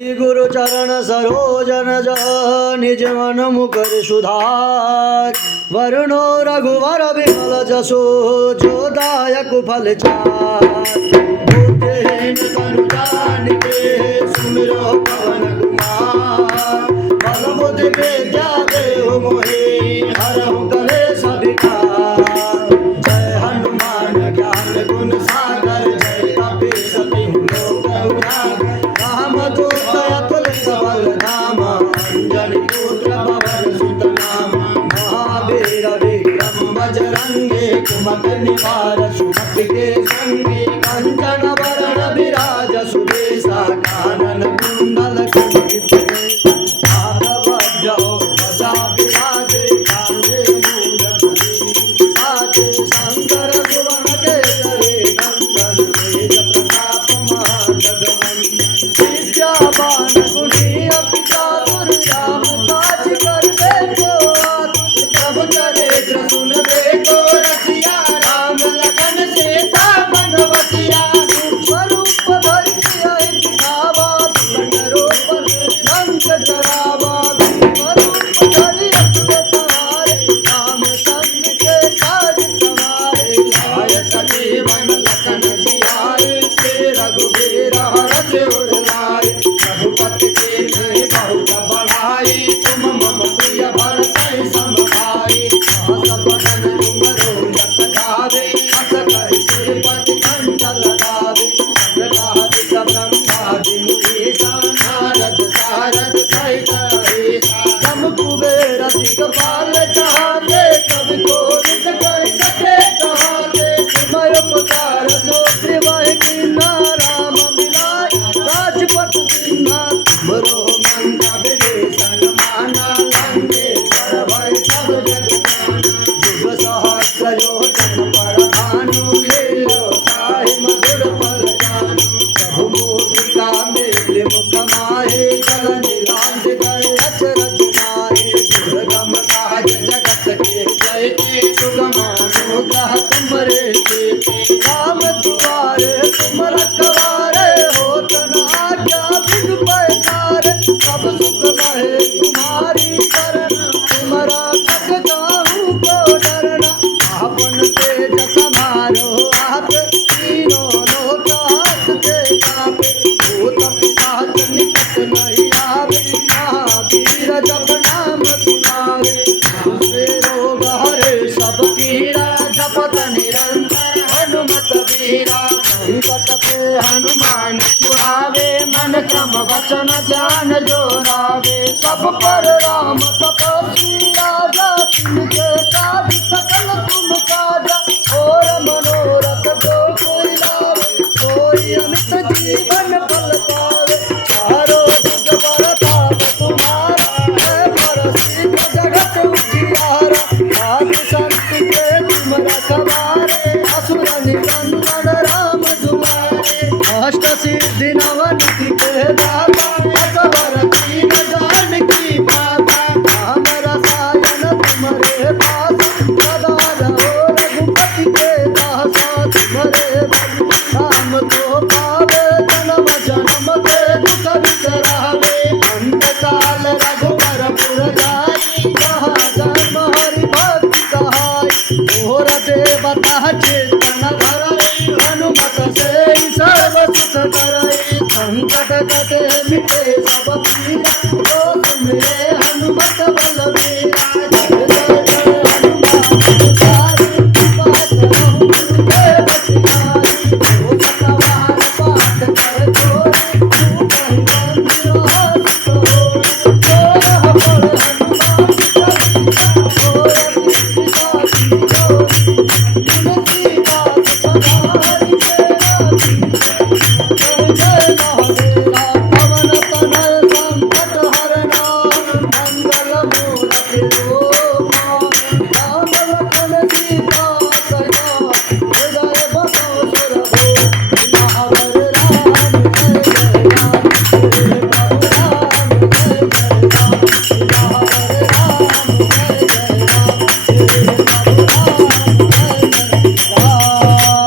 गुरु चरण सरोजन निज मन मुकर सुधार वरुणो रघुवर विमल जसो जो दायक फल चार बुद्धिहीन तनु जानिके सुमिरो पवन कुमार बल बुद्धि विद्या देहु मोहि हरहु कलेश विकार जय हनुमान ज्ञान गुण सागर जय कपीस तिहु लोक उजागर रामदूत अतुलित बल धाम अंजनी पुत्र पवन सुत नाम महावीर विक्रम बजरंगी कुमति निवार सुमति के संगी कंचन वरण विराज सुदेशा कानन कुंडल कुंचित शंकर सुवन केसरी नंदन तेज प्रताप महाजगवंदन विद्यावान गुणी अति चातुर राम काज करबे को आतुर प्रभु चरित्र सुनबे को रसिया राम लखन सीता मन बसिया स्वरूप धरि आई दिखावा बिकट रूप लंक जरावा स्वरूप धरि असुर सहारे राम संग के काज सवारे लाय सजीवन लखन जियाए ते रघुवीर हरषि उर लाए रघुपति के मैं बहुत बढ़ाई तुम मम प्रिय भरत सम भाई सहस बदन तुमरो जस गावे हस कहि श्रीपति कंठ लगावे सगलादि ब्रह्मादि मुनीसा नारद सारद सहित अहिसा जम कुबेर दिगपाल चाहते कवि कोविद कहि सके कहाते तुम्हारे उपकार सो त्रिवहि कीन्हा राम मिलाय राजपथ दीन्हा तुमरो मंगा विभीषण माना लंकेश्वर भय सब जग जाना जुग सहस्र योजन पर भानु लील्यो ताहि मधुर फल जानु प्रभु मोहिका मेलि मुख माहे जल निलांज गए अचरज नाहि दुर्गम काज जगत के जयते सुगम अनुग्रह तुमरे तेते राम दुआरे तुम रखवारे होत न आज्ञा बिन पैसारे सब सुख लहे तुम्हारी शरण तुम्हारा थक जाहू को डरना आपन तेज समारो आप तीनों लोक हंसते कापे भूत पिशाच निकट नहीं आवे महावीर जप नाम सुनावे दूसरे रोग हरे सब पीड़ा जपत निरंतर हनुमत वीरा संकट पे हनुमान छुड़ावे मन क्रम वचन ध्यान जोरावे सब पर राम तपस्वी राजा तिनके काज सकल तुम साजा और मनोरथ जो कोई लावे कोई अमित जीवन फल पावे चारों जुग परताप तुम्हारा है परसिद्ध जगत उजियारा आदि संत के तुम रखवारे असुर निकंदन राम दुआरे अष्ट सिद्धि नव निधि के दाता असवर दीन जानकी माता राम रसायन तुम्हारे पास सदा रहो रघुपति के दासा तुम्हारे भज राम तो पावे जन्म जन्म के दुख बिसरावे अंत काल रघुवर पुर जाई जहाँ जन्म हरि भक्ति कहाई मोर देवता चेतन धरई हनुमत से सर्व सुख करई संकट कटे मिटे सब पीरा तो तुमरे